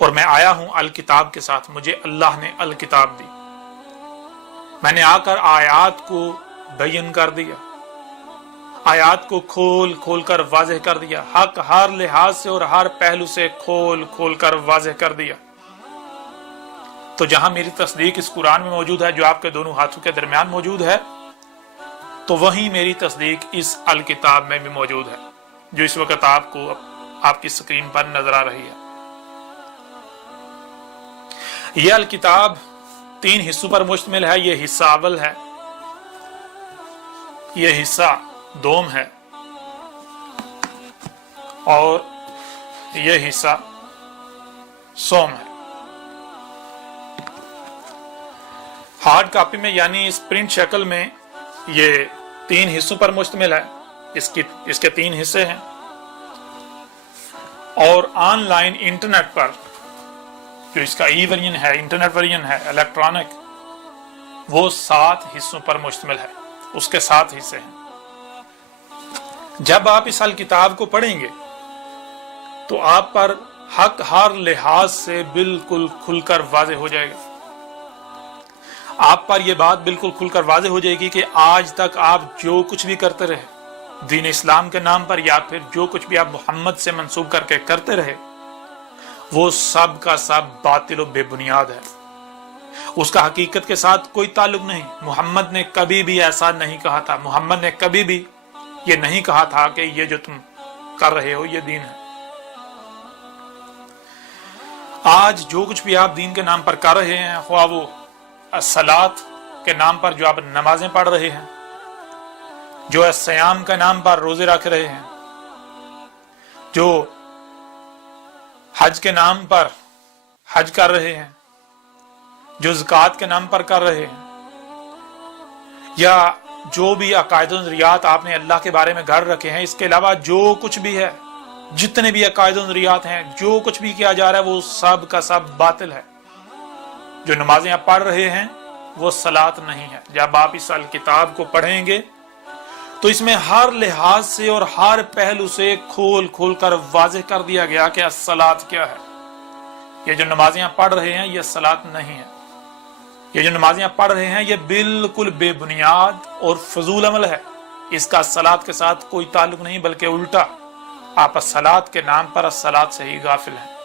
اور میں آیا ہوں الکتاب کے ساتھ، مجھے اللہ نے الکتاب دی، میں نے آ کر آیات کو بیان کر دیا، آیات کو کھول کھول کر واضح کر دیا، حق ہر لحاظ سے اور ہر پہلو سے کھول کھول کر واضح کر دیا۔ تو جہاں میری تصدیق اس قرآن میں موجود ہے جو آپ کے دونوں ہاتھوں کے درمیان موجود ہے، تو وہیں میری تصدیق اس الکتاب میں بھی موجود ہے جو اس وقت آپ کو آپ کی سکرین پر نظر آ رہی ہے۔ یہ الکتاب 3 حصوں پر مشتمل ہے۔ یہ حصہ اول ہے، یہ حصہ دوم ہے، اور یہ حصہ سوم ہے۔ ہارڈ کاپی میں یعنی اس پرنٹ شکل میں یہ 3 حصوں پر مشتمل ہے، اس کے 3 حصے ہیں، اور آن لائن انٹرنیٹ پر جو اس کا ای ورژن ہے، انٹرنیٹ ورژن ہے الیکٹرانک، وہ 7 حصوں پر مشتمل ہے، اس کے 7 حصے ہیں۔ جب آپ اس الکتاب کو پڑھیں گے تو آپ پر حق ہر لحاظ سے بالکل کھل کر واضح ہو جائے گا۔ آپ پر یہ بات بالکل کھل کر واضح ہو جائے گی کہ آج تک آپ جو کچھ بھی کرتے رہے دین اسلام کے نام پر، یا پھر جو کچھ بھی آپ محمد سے منسوب کر کے کرتے رہے، وہ سب کا سب باطل و بے بنیاد ہے، اس کا حقیقت کے ساتھ کوئی تعلق نہیں۔ محمد نے کبھی بھی ایسا نہیں کہا تھا، محمد نے کبھی بھی یہ نہیں کہا تھا کہ یہ جو تم کر رہے ہو یہ دین ہے۔ آج جو کچھ بھی آپ دین کے نام پر کر رہے ہیں، خواہ وہ الصلاۃ کے نام پر جو آپ نمازیں پڑھ رہے ہیں، جو الصیام کے نام پر روزے رکھ رہے ہیں، جو حج کے نام پر حج کر رہے ہیں، جو زکوٰۃ کے نام پر کر رہے ہیں، یا جو بھی عقائد و نظریات آپ نے اللہ کے بارے میں گھڑ رکھے ہیں، اس کے علاوہ جو کچھ بھی ہے، جتنے بھی عقائد و نظریات ہیں، جو کچھ بھی کیا جا رہا ہے، وہ سب کا سب باطل ہے۔ جو نمازیں آپ پڑھ رہے ہیں وہ صلاۃ نہیں ہے۔ جب آپ اس الکتاب کو پڑھیں گے تو اس میں ہر لحاظ سے اور ہر پہلو سے کھول کھول کر واضح کر دیا گیا کہ الصلاۃ کیا ہے۔ یہ جو نمازیں آپ پڑھ رہے ہیں یہ صلاۃ نہیں ہے۔ یہ جو نمازیں آپ پڑھ رہے ہیں یہ بالکل بے بنیاد اور فضول عمل ہے، اس کا الصلاۃ کے ساتھ کوئی تعلق نہیں، بلکہ الٹا آپ الصلاۃ کے نام پر الصلاۃ سے ہی غافل ہیں۔